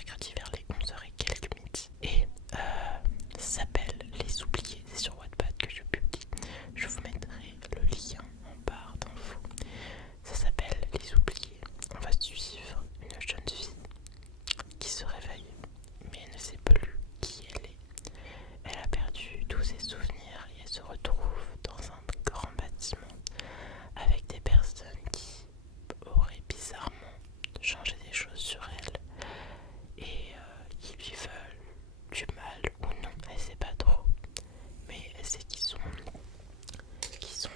mercredi vers les 11h et quelques minutes. Et ça s'appelle Les Oubliés. C'est sur Wattpad que je publie. Je vous mettrai le lien en barre d'infos. Ça s'appelle Les Oubliés. On va suivre une jeune fille qui se réveille, mais elle ne sait plus qui elle est. Elle a perdu tous ses souvenirs et elle se retrouve dans un grand bâtiment avec des personnes qui auraient bizarrement changé des choses sur elle et qui lui veulent du mal ou non, elle sait pas trop, mais elle sait qu'ils sont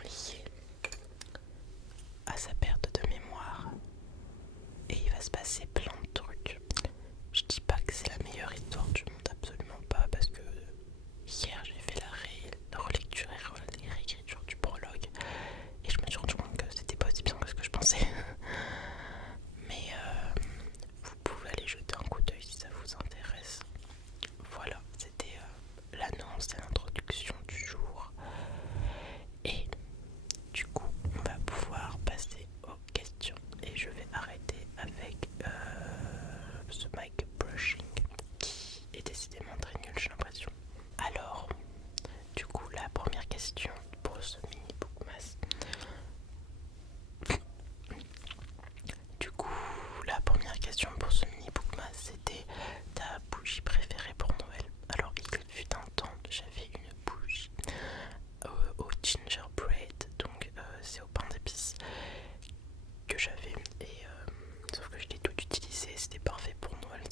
liés à sa perte de mémoire et il va se passer plein de trucs. Je dis pas que c'est la meilleure histoire du monde, absolument pas, parce que hier j'ai fait la relecture et réécriture du prologue et je me suis rendu compte que c'était pas aussi bien que ce que je pensais. Mais vous pouvez aller jeter un coup d'œil si ça vous intéresse. Voilà, c'était l'annonce et l'introduction du jour. Et du coup, on va pouvoir passer aux questions. Et je vais arrêter avec ce mic brushing qui est décidément très nul, j'ai l'impression. Alors, du coup, la première question pour ce mini bookmas. C'était ta bougie préférée pour Noël. Alors, il fut un temps, j'avais une bougie au gingerbread, donc c'est au pain d'épices que j'avais, et sauf que je l'ai tout utilisé, c'était parfait pour Noël,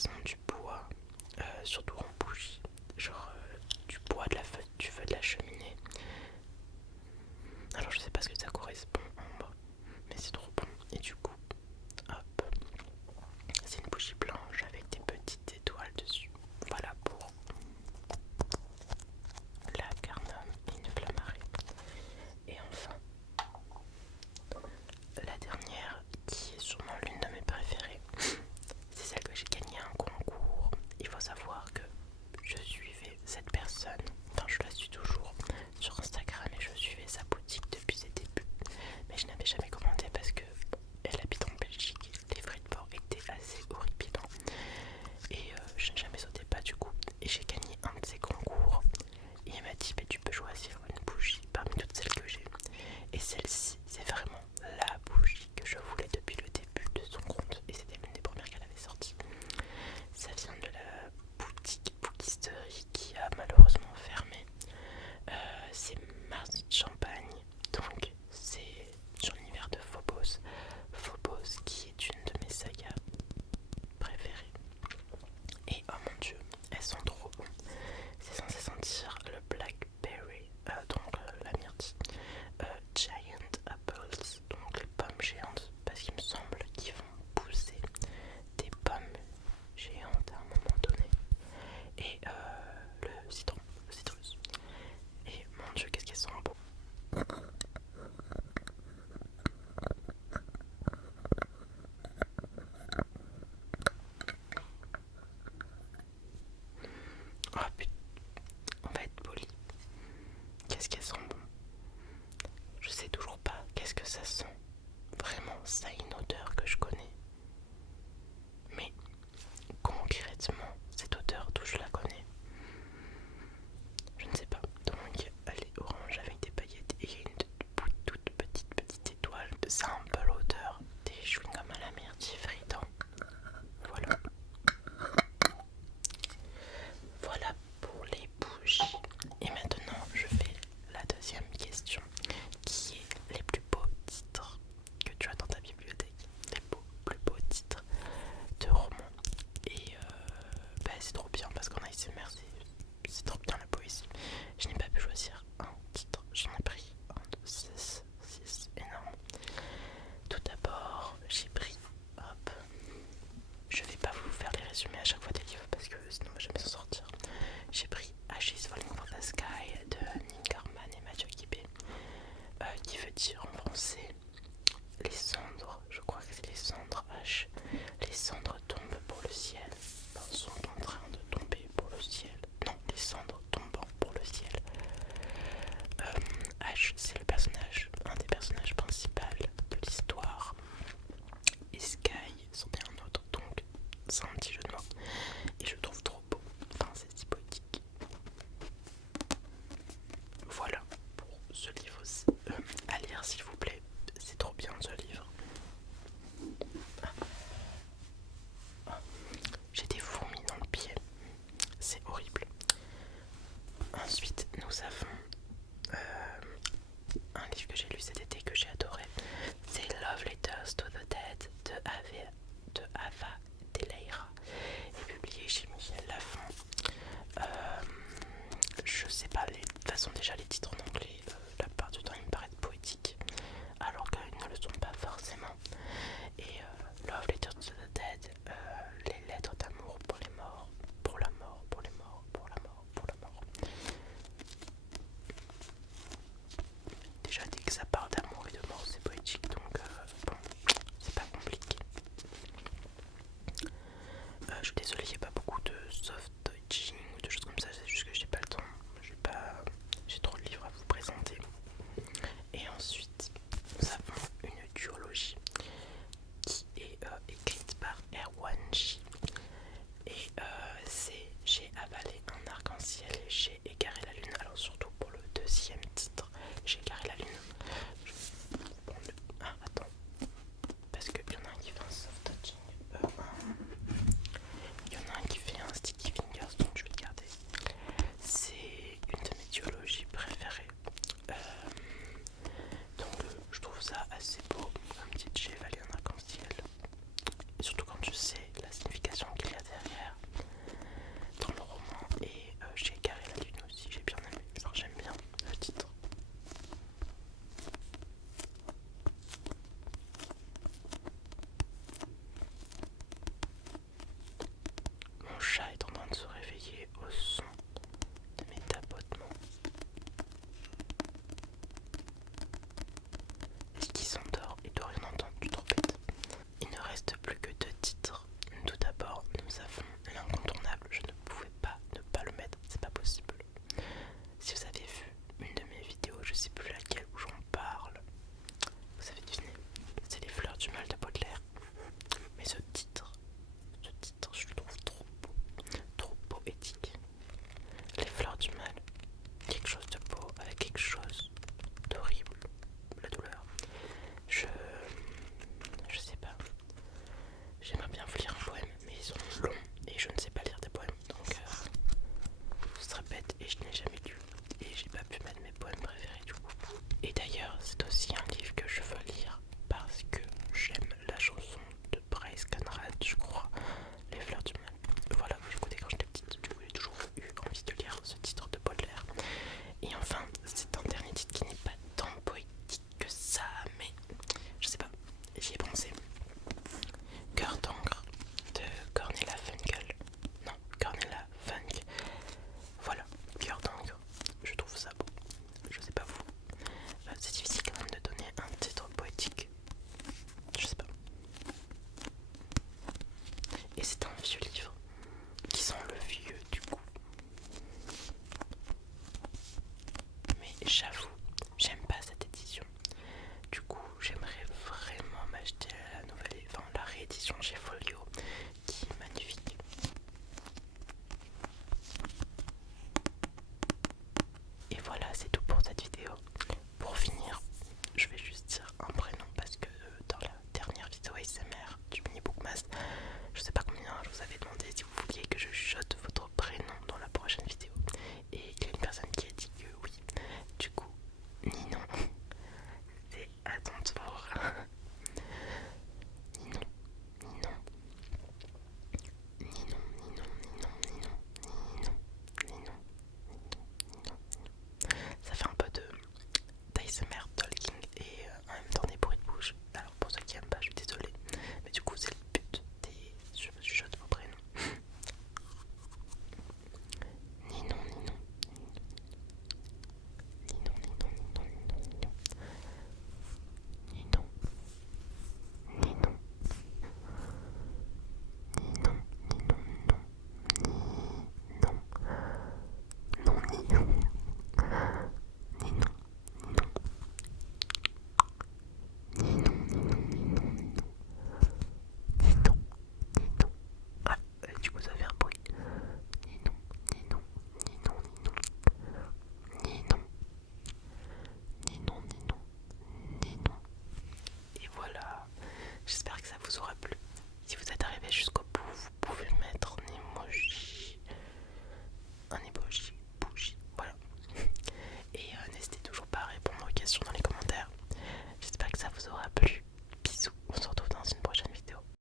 façon du bois, surtout en bougie, genre du bois du feu de la cheminée. Alors je sais pas ce que ça correspond en bas, mais c'est trop bon. Et du coup, hop, c'est une bougie blanche avec des petites étoiles dessus. Voilà pour la Carnum Inflammary. Et enfin, la dernière, qui est sûrement l'une de mes préférées, c'est celle que j'ai gagnée un concours. Il faut savoir que je suivais cette personne, enfin je la suis toujours sur Instagram et je suivais sa boutique depuis ses débuts. Mais je n'avais jamais commandé parce que elle habite en Belgique. Les frais de port étaient assez horripilants. Et je n'ai jamais sauté pas du coup. Et j'ai gagné un de ces concours. Et il m'a dit tu peux choisir une bougie parmi toutes celles que j'ai. Et celle-ci, c'est vraiment la bougie que je voulais depuis le début de son compte. Et c'était l'une des premières qu'elle avait sorties. Ça vient de la boutique Bouquisterie qui a malheureusement fermé. C'est Mars Champagne. Donc c'est sur l'univers de Phobos. Phobos qui est une de mes sagas préférées. Et oh mon dieu, elles sont trop bonnes. C'est censé sentir le blackberry, donc la myrtille, giant apples, donc les pommes géantes, parce qu'il me semble qu'ils vont pousser des pommes géantes à un moment donné. Et le citron, le citrus. Et mon dieu, qu'est-ce qu'elles sont beaux. Oh putain, on va être poli. Qu'est-ce qu'elles sont bon. Je sais toujours pas qu'est-ce que ça sent. Vraiment, ça a une odeur que je connais. Mais concrètement, cette odeur d'où je la connais, je ne sais pas. Donc elle est orange avec des paillettes et il y a une toute petite étoile. Ça a un peu l'odeur des chewing-gums à la myrtille fritant. Voilà. Voilà pour les bougies. Et maintenant, je fais la deuxième question, qui est les plus beaux titres que tu as dans ta bibliothèque. Les plus beaux titres de romans. Et c'est trop bien parce qu'en ASMR, c'est trop bien la poésie. Je n'ai pas pu choisir un titre, j'en ai pris 1, 2, 6 énorme. Tout d'abord, j'ai pris, hop, je vais pas vous faire les résumés à chaque fois des livres parce que sinon on va jamais s'en sortir. J'ai pris Ashes Falling from the Sky de Neil Gaiman et Mathieu Guibé, qui veut dire en français les cendres, je crois que c'est les cendres H. Les cendres tombent pour le ciel, enfin, sont en train de tomber pour le ciel. Non, les cendres tombant pour le ciel. H, c'est le personnage, un des personnages principaux de l'histoire. Et Sky, c'en est un autre, donc c'est un petit jeu de mots. Et je le trouve trop beau, enfin c'est si poétique. Voilà pour ce livre aussi. À lire s'il vous plaît, c'est trop bien ce livre. J'ai des fourmis dans le pied, c'est horrible. Ensuite nous avons un livre que j'ai lu cet été que j'ai adoré, c'est Love Letters to the Dead de Ava Delayra et publié chez Michel Lafon. Je sais pas, de toute façon déjà les titres en anglais la plupart du temps ils me paraissent poétiques alors qu'ils ne le sont pas forcément. Et Love Letters to the Dead, les lettres d'amour pour les morts, pour la mort, pour les morts, pour la mort, pour la mort. Déjà dès que ça parle d'amour et de mort c'est poétique, donc bon, c'est pas compliqué. Je suis désolée